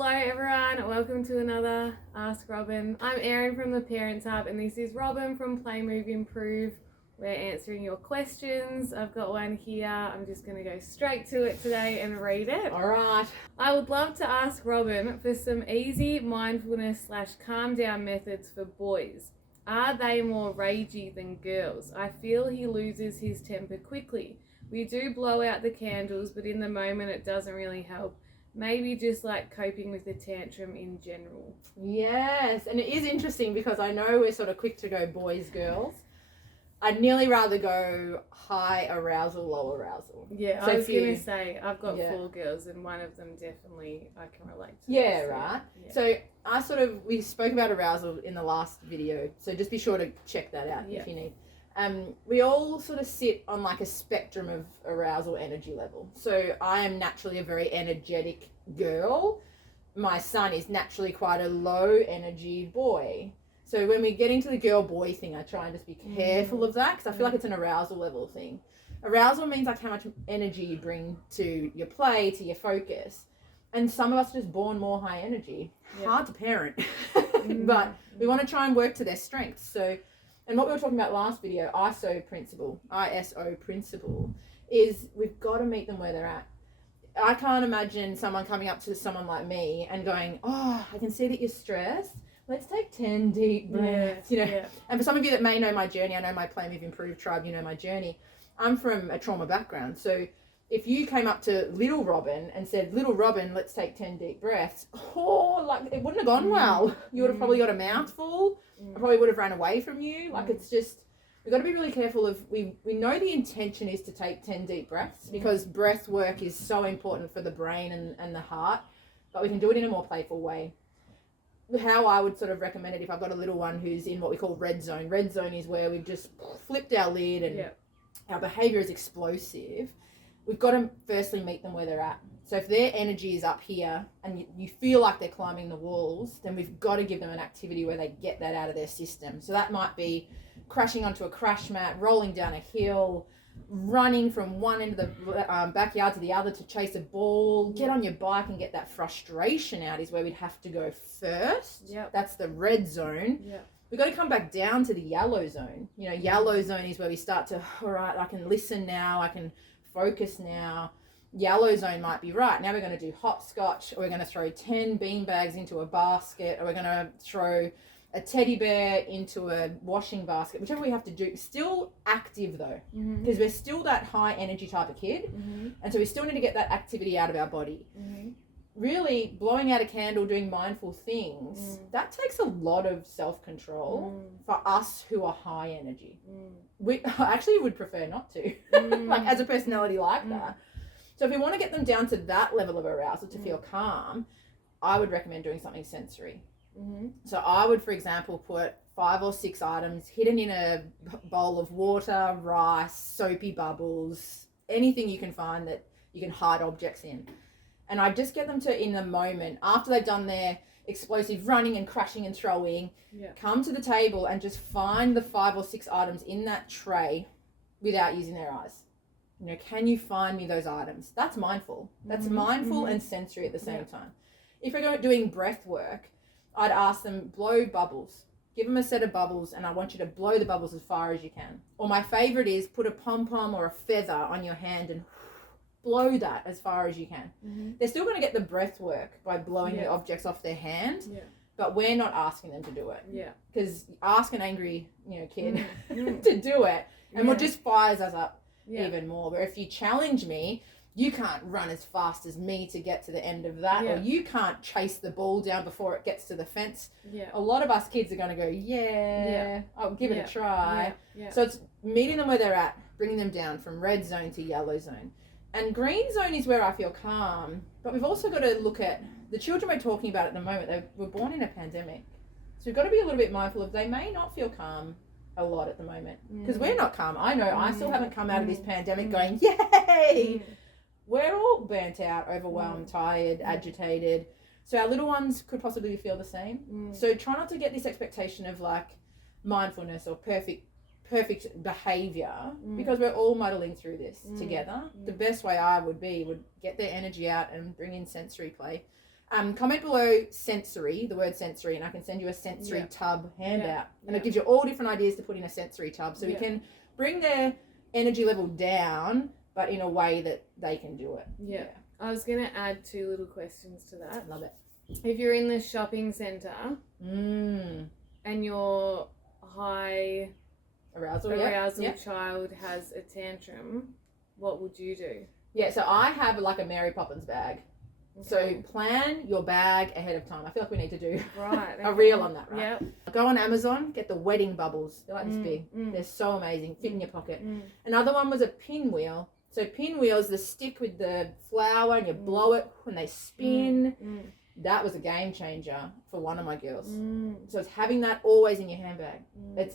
Hello everyone, welcome to another Ask Robyn. I'm Erin from the Parents Hub and this is Robyn from Play Move Improve. We're answering your questions. I've got one here. I'm just going to go straight to it today and read it. All right. I would love to ask Robyn for some easy mindfulness / calm down methods for boys. Are they more ragey than girls? I feel he loses his temper quickly. We do blow out the candles, but in the moment it doesn't really help. Maybe just like coping with the tantrum in general. Yes, and it is interesting because I know we're sort of quick to go boys, girls. I'd nearly rather go high arousal, low arousal. Yeah, so I was going to say, I've got 4 girls and one of them definitely I can relate to. Yeah, right. Yeah. So we spoke about arousal in the last video, so just be sure to check that out if you need. We all sort of sit on like a spectrum of arousal energy level. So I am naturally a very energetic girl. My son is naturally quite a low energy boy. So when we get into the girl-boy thing, I try and just be careful of that because I feel like it's an arousal level thing. Arousal means like how much energy you bring to your play, to your focus. And some of us are just born more high energy. Hard to parent. But we want to try and work to their strengths. So, and what we were talking about last video, ISO principle, is we've got to meet them where they're at. I can't imagine someone coming up to someone like me and going, oh, I can see that you're stressed. Let's take 10 deep breaths, And for some of you that may know my journey, I know my Play Move Improve tribe, you know my journey. I'm from a trauma background. So if you came up to little Robyn and said, little Robyn, let's take 10 deep breaths, it wouldn't have gone well. You would have probably got a mouthful. I probably would have ran away from you. It's just, we've got to be really careful of, we know the intention is to take 10 deep breaths because breath work is so important for the brain and the heart, but we can do it in a more playful way. How I would sort of recommend it if I've got a little one who's in what we call red zone. Red zone is where we've just flipped our lid and our behavior is explosive. We've got to firstly meet them where they're at. So if their energy is up here and you feel like they're climbing the walls, then we've got to give them an activity where they get that out of their system. So that might be crashing onto a crash mat, rolling down a hill, running from one end of the backyard to the other to chase a ball, get on your bike and get that frustration out is where we'd have to go first. That's the red zone. We've got to come back down to the yellow zone. Yellow zone is where we start to, all right, I can listen now, I can focus now. Yellow zone might be, right, now we're going to do hopscotch, or we're going to throw 10 beanbags into a basket, or we're going to throw a teddy bear into a washing basket, whichever we have to do. Still active though, because we're still that high energy type of kid, and so we still need to get that activity out of our body. Really, blowing out a candle, doing mindful things, that takes a lot of self-control for us who are high energy. We actually would prefer not to, like as a personality like that. So if we want to get them down to that level of arousal to feel calm, I would recommend doing something sensory. So I would, for example, put 5 or 6 items hidden in a bowl of water, rice, soapy bubbles, anything you can find that you can hide objects in. And I just get them to, in the moment, after they've done their explosive running and crashing and throwing, come to the table and just find the 5 or 6 items in that tray without using their eyes. Can you find me those items? That's mindful. That's mindful and sensory at the same time. If we're doing breath work, I'd ask them, blow bubbles. Give them a set of bubbles and I want you to blow the bubbles as far as you can. Or my favorite is put a pom-pom or a feather on your hand and blow that as far as you can. They're still going to get the breath work by blowing the objects off their hand, but we're not asking them to do it. Because ask an angry kid to do it and what just fires us up even more. But if you challenge me, you can't run as fast as me to get to the end of that, or you can't chase the ball down before it gets to the fence. A lot of us kids are going to go, I'll give it a try. So it's meeting them where they're at, bringing them down from red zone to yellow zone. And green zone is where I feel calm, but we've also got to look at the children we're talking about at the moment. They were born in a pandemic. So we've got to be a little bit mindful of they may not feel calm a lot at the moment because we're not calm. I know I still haven't come out of this pandemic going, yay! We're all burnt out, overwhelmed, tired, agitated. So our little ones could possibly feel the same. So try not to get this expectation of like mindfulness or perfect behavior because we're all muddling through this together. The best way I would get their energy out and bring in sensory play. Comment below sensory, the word sensory, and I can send you a sensory tub handout. And it gives you all different ideas to put in a sensory tub. So we can bring their energy level down, but in a way that they can do it. Yeah. I was going to add 2 little questions to that. Love it. If you're in the shopping centre and your high arousal child has a tantrum, what would you do? Yeah, so I have like a Mary Poppins bag. Okay. So plan your bag ahead of time. I feel like we need to do a reel on that, right? Yep. Go on Amazon, get the wedding bubbles. They're like this big. They're so amazing. Fit in your pocket. Another one was a pinwheel. So pinwheel's the stick with the flower and you blow it when they spin. That was a game changer for one of my girls. So it's having that always in your handbag.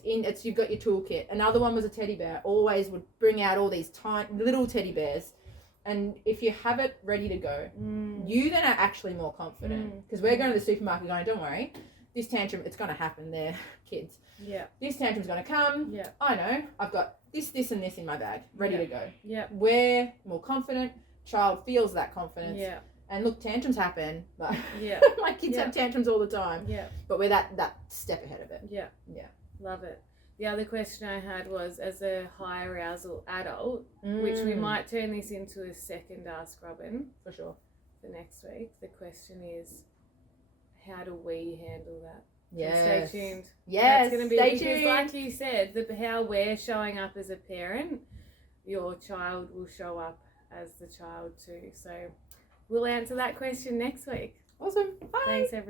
You've got your toolkit. Another one was a teddy bear. Always would bring out all these tiny little teddy bears. And if you have it ready to go, you then are actually more confident. Because we're going to the supermarket going, don't worry, this tantrum, it's going to happen. They're kids. Yeah. This tantrum's going to come. Yeah. I know. I've got this, and this in my bag, ready to go. Yeah. We're more confident. Child feels that confidence. Yeah. And look, tantrums happen. But my kids have tantrums all the time. Yeah. But we're that step ahead of it. Yeah. Yeah. Love it. The other question I had was, as a high arousal adult, which we might turn this into a second Ask Robyn. For sure. For next week. The question is, how do we handle that? Yes. Stay tuned. Yes. That's going to be, because like you said, how we're showing up as a parent, your child will show up as the child too. So we'll answer that question next week. Awesome. Bye. Thanks, everyone.